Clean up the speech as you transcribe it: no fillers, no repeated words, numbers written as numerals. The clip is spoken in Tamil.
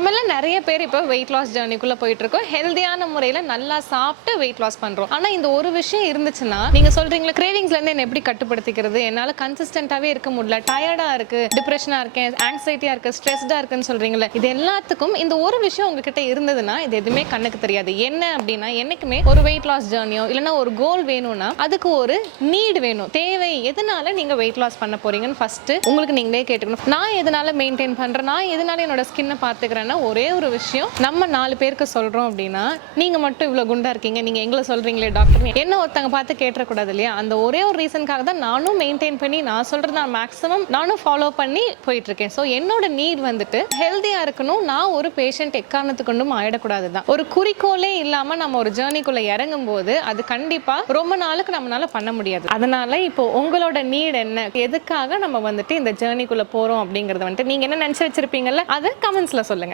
நம்மள நிறைய பேர் இப்போ வெயிட் லாஸ் ஜர்னிக்குள்ள போயிட்டு இருக்கோம். ஹெல்தியான முறையில நல்லா சாப்பிட்டு வெயிட் லாஸ் பண்றோம். ஆனா இந்த ஒரு விஷயம் இருந்துச்சுன்னா, நீங்க சொல்றீங்களா கிரேவிங்ஸ்ல இருந்து என்ன எப்படி கட்டுப்படுத்திக்கிறது, என்னால கன்சிஸ்டன்டாவே இருக்க முடியல, டயர்டா இருக்கு, டிப்ரெஷனா இருக்கேன், ஆங்ஸைட்டியா இருக்கு, ஸ்ட்ரெஸ்டா இருக்குன்னு சொல்றீங்களா, இது எல்லாத்துக்கும் இந்த ஒரு விஷயம் உங்ககிட்ட இருந்ததுன்னா இது எதுவுமே கண்ணுக்கு தெரியாது. என்ன அப்படின்னா, என்னைக்குமே ஒரு வெயிட் லாஸ் ஜர்னியோ இல்லைன்னா ஒரு கோல் வேணும்னா அதுக்கு ஒரு நீட் வேணும், தேவை. எதனால நீங்க வெயிட் லாஸ் பண்ண போறீங்கன்னு ஃபர்ஸ்ட் உங்களுக்கு நீங்களே கேட்டுக்கணும். நான் எதனால மெயின்டைன் பண்றேன், நான் எதனால என்னோட ஸ்கின்னை பார்த்துக்கிறேன்னா, ஒரே ஒரு விஷயம் நம்ம 4 பேருக்கு சொல்றோம் அப்படின்னா, நீங்க மட்டும் இவ்வளவு குண்டா இருக்கீங்க, நீங்க எங்களை சொல்றீங்களே டாக்டர், என்ன ஒருத்தங்க பார்த்து கேட்டக்கூடாது இல்லையா? அந்த ஒரே ஒரு ரீசனுக்காக தான் நானும் மெயின்டைன் பண்ணி நான் சொல்றது நான் மேக்ஸிமம் நானும் ஃபாலோ பண்ணி போயிட்டு இருக்கேன். ஸோ என்னோட நீட் வந்துட்டு ஹெல்தியா இருக்கணும். நான் ஒரு பேஷண்ட் எக்காரணத்து கொண்டும் ஆயிடக்கூடாது தான். ஒரு குறிக்கோளே இல்லாம நம்ம ஒரு ஜேர்னிக்குள்ள இறங்கும் போது அது கண்டிப்பா ரொம்ப நாளுக்கு நம்மளால பண்ண முடியாது. அதனால இப்போ உங்களோட நீட் என்ன, எதுக்காக நம்ம வந்துட்டு இந்த ஜேர்னிக்குள்ள போறோம் அப்படிங்கறத வந்துட்டு நீங்க என்ன நினைச்சு வச்சிருப்பீங்கல்ல, அதை கமெண்ட்ஸ்ல சொல்லுங்க.